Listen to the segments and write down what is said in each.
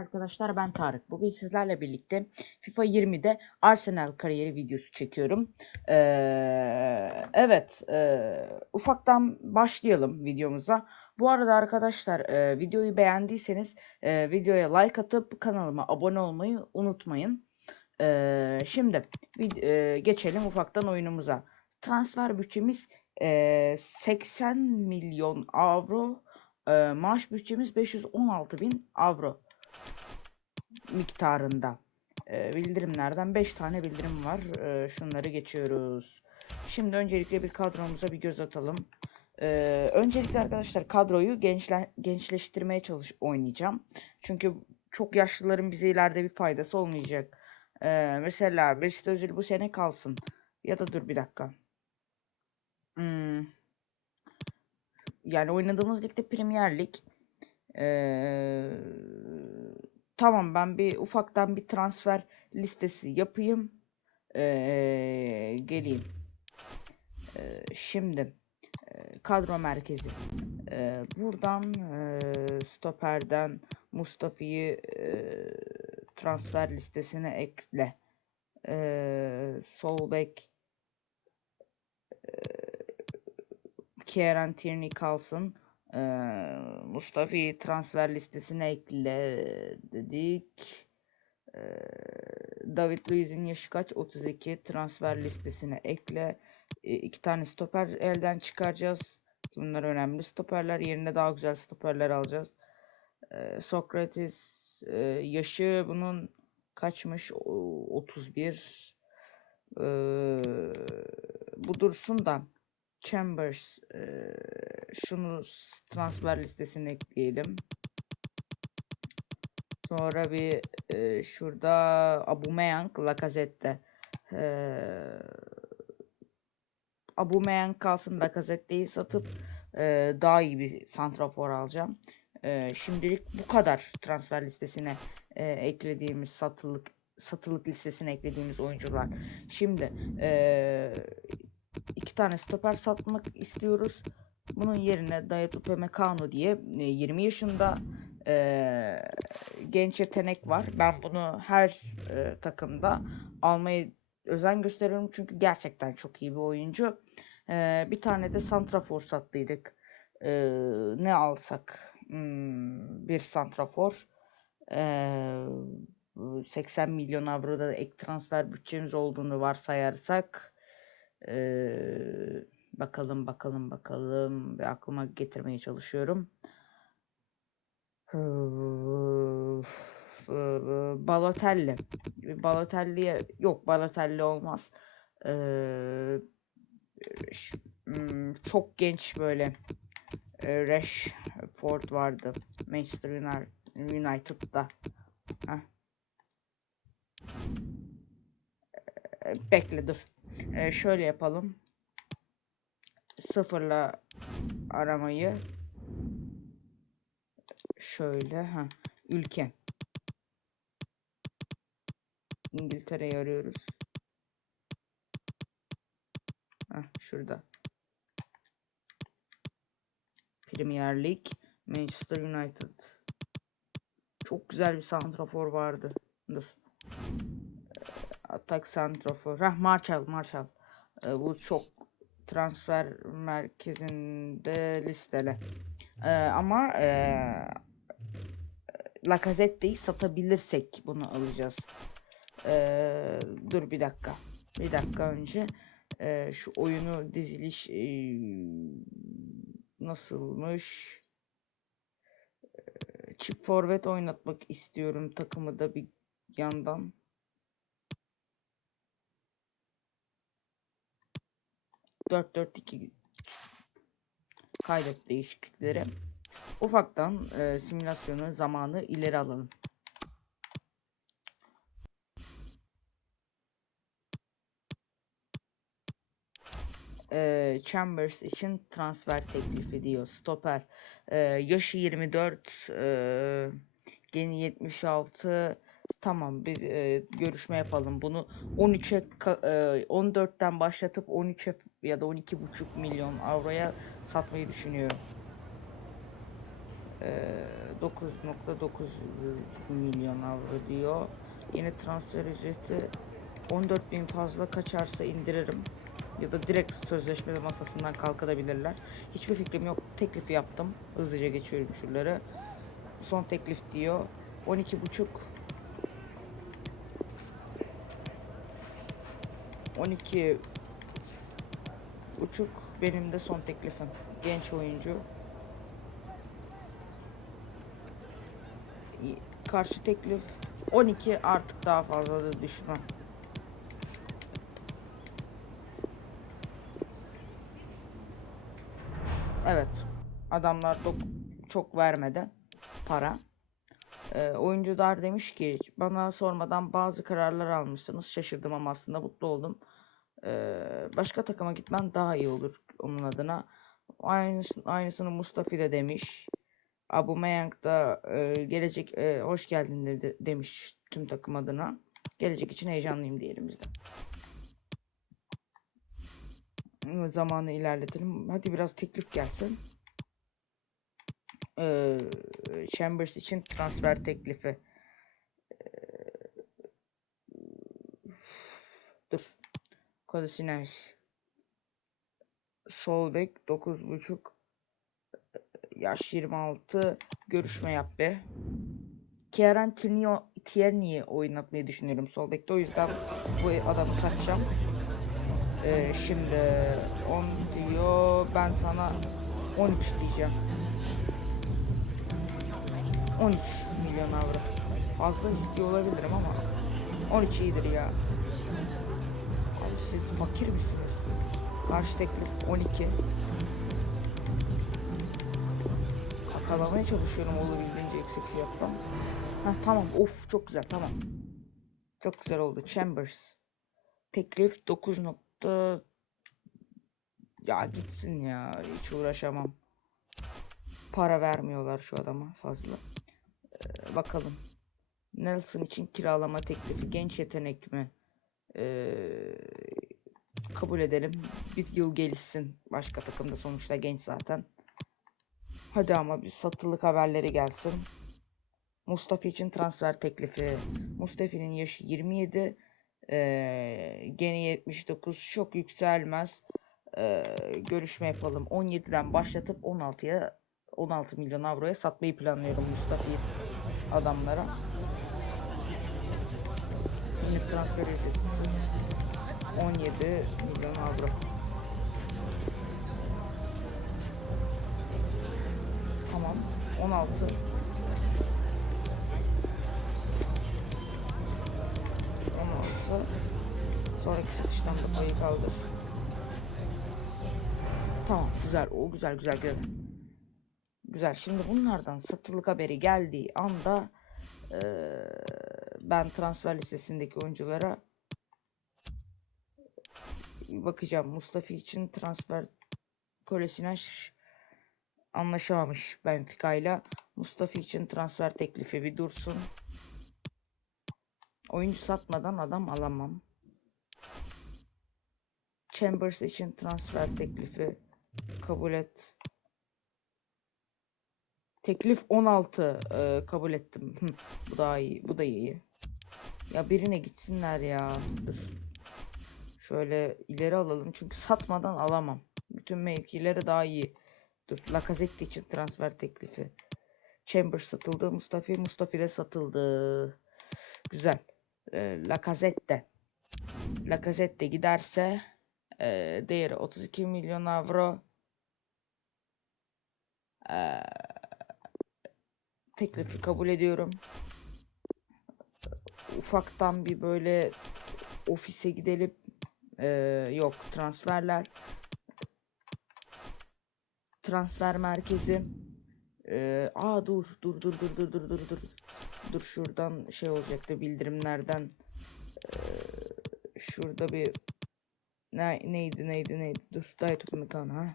arkadaşlar ben Tarık. Bugün sizlerle birlikte FIFA 20'de Arsenal kariyeri videosu çekiyorum. Ee, evet e, ufaktan başlayalım videomuza. Bu arada arkadaşlar e, videoyu beğendiyseniz e, videoya like atıp kanalıma abone olmayı unutmayın. Ee, şimdi e, geçelim ufaktan oyunumuza. Transfer bütçemiz e, 80 milyon avro. E, maaş bütçemiz 516 bin avro miktarında. E, bildirimlerden 5 tane bildirim var. E, şunları geçiyoruz. Şimdi öncelikle bir kadromuza bir göz atalım. E, öncelikle arkadaşlar kadroyu gençle gençleştirmeye çalış oynayacağım. Çünkü çok yaşlıların bize ileride bir faydası olmayacak. E, mesela Mesut Özil bu sene kalsın. Ya da dur bir dakika. Hmm. Yani oynadığımız ligde Premier Lig. Ee, tamam ben bir ufaktan bir transfer listesi yapayım. Ee, geleyim. Ee, şimdi e, kadro merkezi. Ee, buradan e, stoperden Mustafa'yı e, transfer listesine ekle. Ee, sol bek Kieran Tierney kalsın. Ee, Mustafa'yı transfer listesine ekle dedik. Ee, David Luiz'in yaşı kaç? 32. Transfer listesine ekle. Ee, iki tane stoper elden çıkaracağız. Bunlar önemli stoperler. Yerine daha güzel stoperler alacağız. Ee, Sokrates e, yaşı bunun kaçmış? O- 31. Ee, bu dursun da Chambers eee, şunu transfer listesine ekleyelim. Sonra bir eee, şurada Aubameyang, Lacazette. Eee Aubameyang kalsın Lacazette'yi satıp eee, daha iyi bir santrafor alacağım. Eee, şimdilik bu kadar transfer listesine eee, eklediğimiz satılık satılık listesine eklediğimiz oyuncular. Şimdi eee iki tane stoper satmak istiyoruz. Bunun yerine Dayat Upamecano diye e, 20 yaşında e, genç yetenek var. Ben bunu her e, takımda almayı özen gösteriyorum çünkü gerçekten çok iyi bir oyuncu. E, bir tane de santrafor sattıydık. E, ne alsak? Hmm, bir santrafor. E, 80 milyon avroda ek transfer bütçemiz olduğunu varsayarsak ee, bakalım bakalım bakalım bir aklıma getirmeye çalışıyorum. Balotelli. Balotelli'ye yok Balotelli olmaz. Ee, çok genç böyle Rashford vardı. Manchester United- United'da. Heh. Bekle dur. Ee, şöyle yapalım. Sıfırla aramayı. Şöyle. ha Ülke. İngiltere'yi arıyoruz. Heh, şurada. Premier Lig. Manchester United. Çok güzel bir santrafor vardı. Dur. Atak santrafor. Heh, Marshall, Marshall. Ee, bu çok transfer merkezinde listele. Ee, ama ee, Lacazette'yi satabilirsek bunu alacağız. Ee, dur bir dakika. Bir dakika önce ee, şu oyunu diziliş ee, nasılmış? Ee, Çift forvet oynatmak istiyorum takımı da bir yandan. Dört dört iki kaydet değişiklikleri. Ufaktan e, simülasyonu zamanı ileri alalım. E, Chambers için transfer teklif ediyor. Stoper. E, yaşı 24. E, geni 76. Tamam biz e, görüşme yapalım. Bunu 13'e ka- e, 14'ten başlatıp 13'e ya da 12,5 milyon avroya satmayı düşünüyorum. Ee, 9.9 milyon avro diyor. Yine transfer ücreti 14.000 fazla kaçarsa indiririm. Ya da direkt sözleşme masasından kalkabilirler. Hiçbir fikrim yok. Teklifi yaptım. Hızlıca geçiyorum şunları. Son teklif diyor. 12.5 12 buçuk benim de son teklifim. Genç oyuncu. Karşı teklif 12 artık daha fazla da düşmem. Evet. Adamlar dok- çok vermedi para. Ee, oyuncular demiş ki bana sormadan bazı kararlar almışsınız. Şaşırdım ama aslında mutlu oldum. Başka takıma gitmen daha iyi olur onun adına. Aynısını, aynısını Mustafi de demiş. Aubameyang da e, gelecek e, hoş geldin dedi, demiş tüm takım adına. Gelecek için heyecanlıyım diyelim biz de. Zamanı ilerletelim. Hadi biraz teklif gelsin. Ee, Chambers için transfer teklifi. Ee, dur. Kolasinac. Sol bek 9.5 yaş 26 görüşme yap be. Kieran Tierney'i oynatmayı düşünüyorum sol bekte. O yüzden bu adamı satacağım. Ee, şimdi 10 diyor. Ben sana 13 diyeceğim. 13 milyon avro. Fazla istiyor olabilirim ama 13 iyidir ya. Siz fakir misiniz? Karşı teklif 12. Kakalamaya çalışıyorum olabildiğince yüksek fiyattan. Heh, tamam of çok güzel tamam. Çok güzel oldu. Chambers. Teklif 9 nokta... Ya gitsin ya. Hiç uğraşamam. Para vermiyorlar şu adama fazla. Ee, bakalım. Nelson için kiralama teklifi. Genç yetenek mi? Ee, kabul edelim. Bir yıl gelişsin. Başka takımda sonuçta genç zaten. Hadi ama bir satılık haberleri gelsin. Mustafa için transfer teklifi. Mustafa'nın yaşı 27. Ee, gene 79. Çok yükselmez. Ee, görüşme yapalım. 17'den başlatıp 16'ya 16 milyon avroya satmayı planlıyorum Mustafa'yı adamlara. Yine transfer ücreti 17 milyon avro. Tamam. 16 16 Sonraki satıştan da payı kaldır. Tamam güzel o güzel güzel güzel. Güzel şimdi bunlardan satılık haberi geldiği anda eee, ben transfer listesindeki oyunculara bakacağım. Mustafi için transfer Kolasinac anlaşamamış Benfica ile. Mustafi için transfer teklifi bir dursun. Oyuncu satmadan adam alamam. Chambers için transfer teklifi kabul et. Teklif 16 e, kabul ettim. Bu daha iyi. Bu da iyi. Ya birine gitsinler ya. Dur. Şöyle ileri alalım çünkü satmadan alamam. Bütün mevkileri daha iyi. Dur. Lacazette için transfer teklifi. Chambers satıldı. Mustafi Mustafi de satıldı. Güzel. E, Lacazette. Lacazette giderse e, değeri 32 milyon avro. E, teklifi kabul ediyorum. Ufaktan bir böyle ofise gidelim. Ee, yok transferler. Transfer merkezi. Ee, aa dur dur dur dur dur dur dur dur. Dur şuradan şey olacaktı bildirimlerden. Ee, şurada bir ne, neydi neydi neydi dur Daytop'un kanı ha.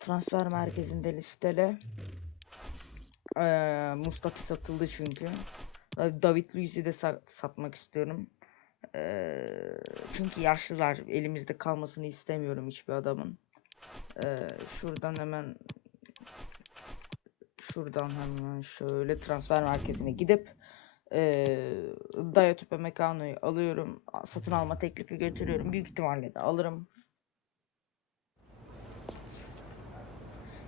Transfer merkezinde listele. Ee, Mustafa satıldı çünkü. Da- David Luiz'i de sa- satmak istiyorum. Çünkü yaşlılar elimizde kalmasını istemiyorum hiçbir adamın. Ee, şuradan hemen şuradan hemen şöyle transfer merkezine gidip eee Dayot Upamecano'yu alıyorum. Satın alma teklifi götürüyorum. Büyük ihtimalle de alırım.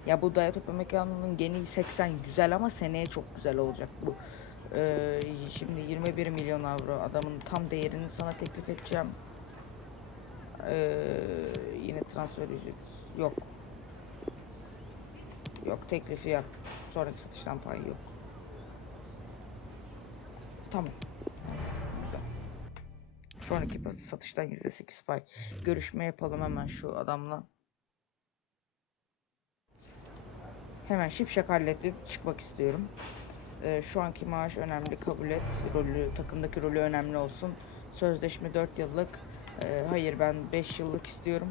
Ya bu Dayot Upamecano'nun geni 80 güzel ama seneye çok güzel olacak bu. Eee, şimdi 21 milyon avro adamın tam değerini sana teklif edeceğim. Eee, yine transfer ücret yok. Yok teklifi yap. Sonraki satıştan pay yok. Tamam. Güzel. Sonraki satıştan %8 pay. Görüşme yapalım hemen şu adamla. Hemen şipşak halledip çıkmak istiyorum. Ee, şu anki maaş önemli kabul et. Rolü, takımdaki rolü önemli olsun. Sözleşme 4 yıllık. Ee, hayır ben 5 yıllık istiyorum.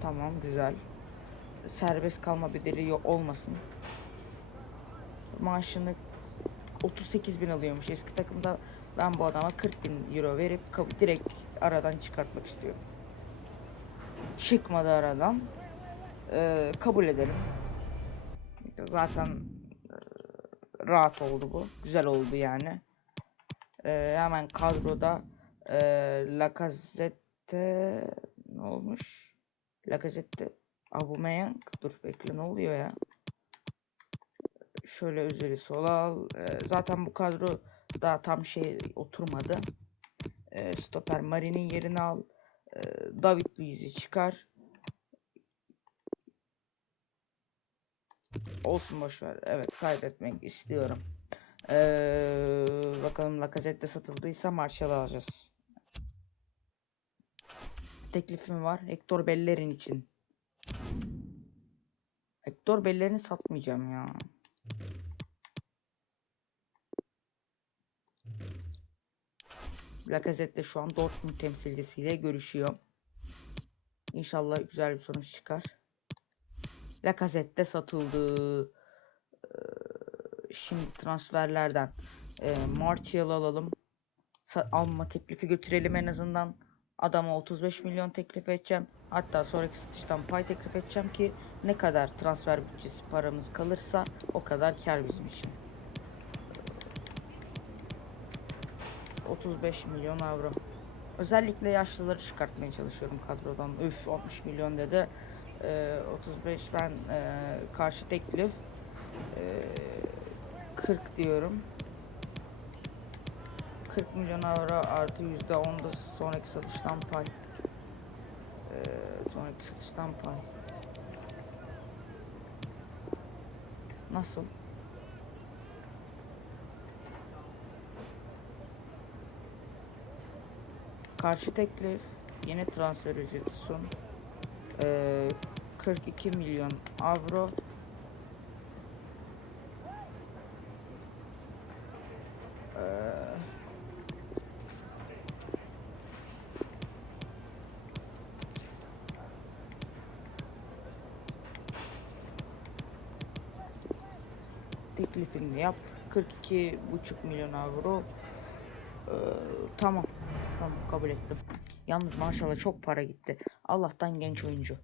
Tamam güzel. Serbest kalma bedeli olmasın. Maaşını 38 bin alıyormuş eski takımda. Ben bu adama 40 bin euro verip direkt aradan çıkartmak istiyorum. Çıkmadı aradan. Ee, kabul edelim. Zaten e, rahat oldu bu. Güzel oldu yani. Ee, hemen kadroda e, Lacazette ne olmuş? Lacazette Aubameyang dur bekle ne oluyor ya? Şöyle üzeri sola al. Ee, zaten bu kadro daha tam şey oturmadı. Ee, stoper Mari'nin yerini al. Ee, David Luiz'i çıkar. Olsun boşver. Evet kaydetmek istiyorum. Ee, bakalım Lacazette satıldıysa Martial'ı alacağız. Teklifim var. Hector Bellerin için. Hector Bellerin'i satmayacağım ya. Lacazette şu an Dortmund temsilcisiyle görüşüyor. İnşallah güzel bir sonuç çıkar. Lacazette satıldı. Ee, Şimdi transferlerden e, Martial alalım. Alma teklifi götürelim en azından. Adama 35 milyon teklif edeceğim. Hatta sonraki satıştan pay teklif edeceğim ki ne kadar transfer bütçesi paramız kalırsa o kadar kar bizim için. 35 milyon avro. Özellikle yaşlıları çıkartmaya çalışıyorum kadrodan. Üf 60 milyon dedi. Ee, 35 ben e, karşı teklif e, 40 diyorum. 40 milyon avro artı yüzde on da sonraki satıştan pay. Ee, sonraki satıştan pay. Nasıl? Karşı teklif yeni transfer ücreti sun. Ee, 42 milyon avro. Ee, teklifini yap. 42,5 milyon avro. Ee, tamam. Tamam kabul ettim. Yalnız maşallah çok para gitti. Allah'tan genç oyuncu.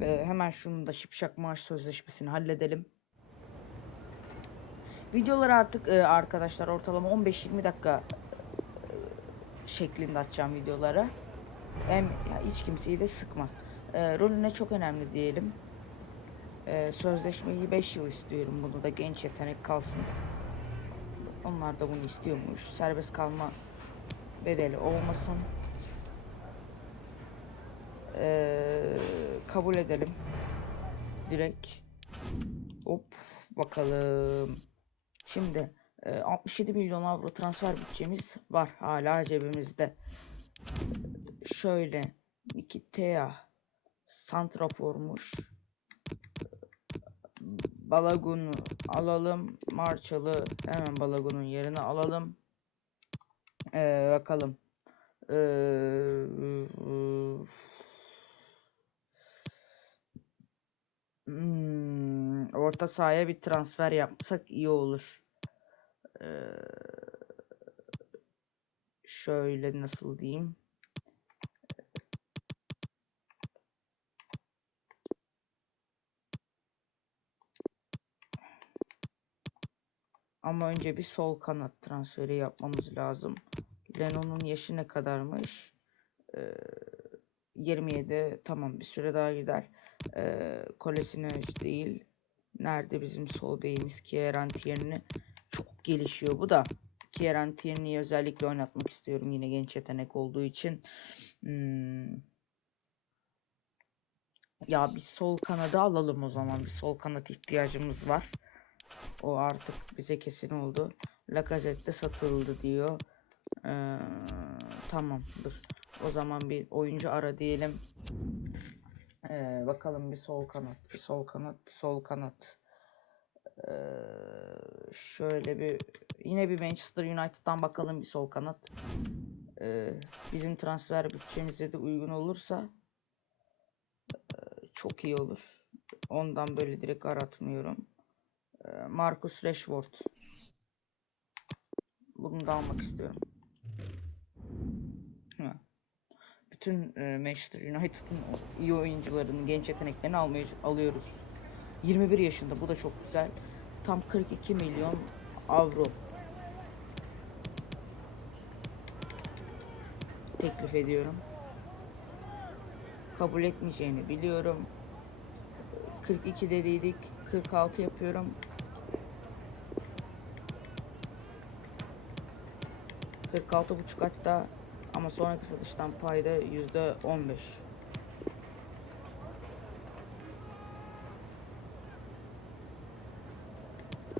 Ee, hemen şunu da şipşak maaş sözleşmesini halledelim. Videoları artık e, arkadaşlar ortalama 15-20 dakika e, şeklinde açacağım videoları. Hem ya hiç kimseyi de sıkmaz. E, rolüne çok önemli diyelim. E, sözleşmeyi 5 yıl istiyorum. Bunu da genç yetenek kalsın. Onlar da bunu istiyormuş. Serbest kalma bedeli olmasın. Ee, kabul edelim. Direkt. Hop bakalım. Şimdi e, 67 milyon avro transfer bütçemiz var hala cebimizde. Şöyle iki Tea santraformuş. Balagun'u alalım. Marçalı hemen Balagun'un yerine alalım. Ee, bakalım. Ee, hmm, orta sahaya bir transfer yapsak iyi olur. Ee, şöyle nasıl diyeyim? Ama önce bir sol kanat transferi yapmamız lazım. Leno'nun yaşı ne kadarmış? Ee, 27 tamam bir süre daha gider. Ee, Kolasinac değil. Nerede bizim sol beyimiz Kieran Tierney? Çok gelişiyor bu da. Kieran Tierney'i özellikle oynatmak istiyorum yine genç yetenek olduğu için. Hmm. Ya bir sol kanadı alalım o zaman. Bir sol kanat ihtiyacımız var. O artık bize kesin oldu. Lacazette satıldı diyor. Ee, tamam dur. O zaman bir oyuncu ara diyelim. Ee, bakalım bir sol kanat, bir sol kanat, bir sol kanat. Ee, şöyle bir yine bir Manchester United'dan bakalım bir sol kanat. Ee, bizim transfer bütçemize de uygun olursa e, çok iyi olur. Ondan böyle direkt aratmıyorum. Ee, Marcus Rashford. Bunu da almak istiyorum. Ha. Bütün e, Manchester United'ın iyi oyuncularını, genç yeteneklerini almayı alıyoruz. 21 yaşında bu da çok güzel. Tam 42 milyon avro teklif ediyorum. Kabul etmeyeceğini biliyorum. 42 dediydik. 46 yapıyorum. 46 buçuk hatta ama sonraki satıştan payda yüzde 15.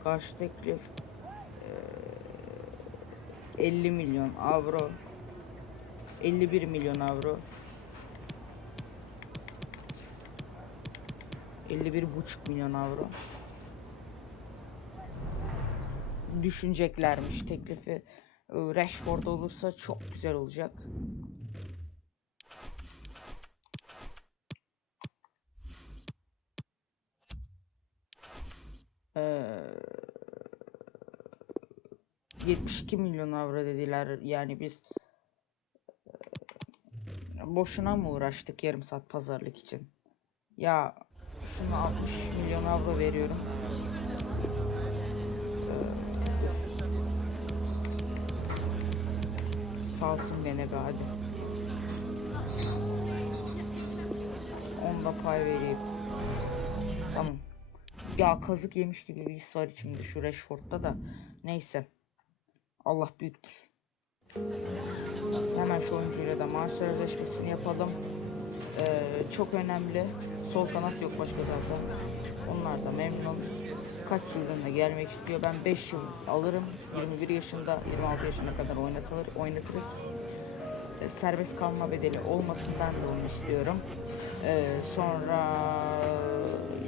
Karşı teklif eee, 50 milyon avro. 51 milyon avro. 51 buçuk milyon avro. Düşüneceklermiş teklifi. e, Rashford olursa çok güzel olacak. Ee, 72 milyon avro dediler. Yani biz e, boşuna mı uğraştık yarım saat pazarlık için? Ya şuna 60 milyon avro veriyorum. Salsın beni be hadi. Onda pay vereyim. Tamam. Ya kazık yemiş gibi bir his var içimde şu Rashford'da da. Neyse. Allah büyüktür. Hemen şu oyuncuyla da maaş sözleşmesini yapalım. Ee, çok önemli. Sol kanat yok başka zaten. Onlar da memnun. Kaç yıllığına gelmek istiyor. Ben 5 yıl alırım. 21 yaşında 26 yaşına kadar oynatılır, oynatırız. Ee, serbest kalma bedeli olmasın ben de onu istiyorum. Ee, sonra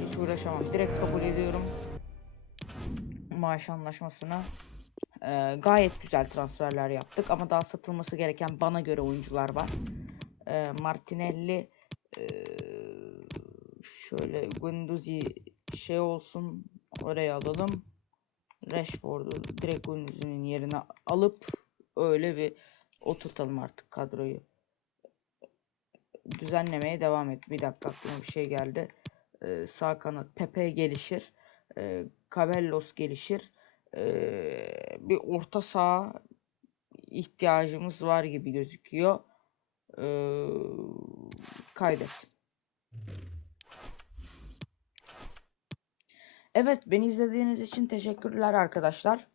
hiç uğraşamam. Direkt kabul ediyorum. Maaş anlaşmasını. Ee, gayet güzel transferler yaptık ama daha satılması gereken bana göre oyuncular var. Ee, Martinelli şöyle Guendouzi şey olsun oraya alalım. Rashford'u direkt Guendouzi'nin yerine alıp öyle bir oturtalım artık kadroyu. Düzenlemeye devam et. Bir dakika aklıma bir şey geldi. Ee, sağ kanat Pepe gelişir. Ee, Cabellos gelişir. Ee, bir orta saha ihtiyacımız var gibi gözüküyor. Ee, kaydet. Evet, beni izlediğiniz için teşekkürler arkadaşlar.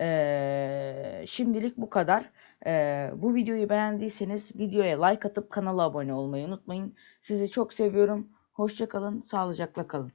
Ee, şimdilik bu kadar. Ee, bu videoyu beğendiyseniz videoya like atıp kanala abone olmayı unutmayın. Sizi çok seviyorum. Hoşça kalın, sağlıcakla kalın.